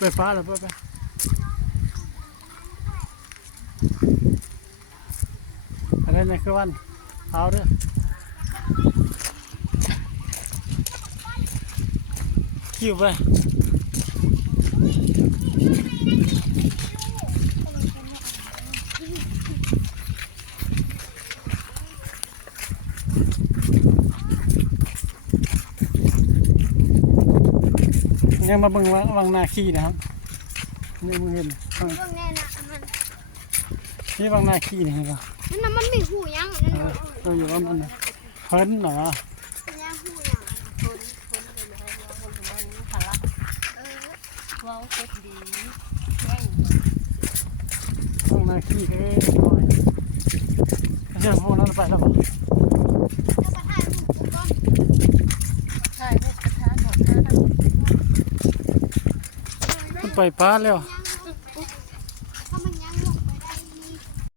ไปฟ้าแล้วเพื่อนไปอะไรเนี่ยคือวันเอาเด้อคิวไปยังมาเบิ่งวังนาขี้นะครับนี่มึงเห็นนี่วังนาขี้นี่เหรอนั่นมันมีหูยังเราอยู่ว่ามันเพิ่นเหรอยังหูยังว้าวเซ็ตดีวังนาขี้ก็ได้เชื่อพวกนั้นไปแล้วป่ะไปป้าแล้ว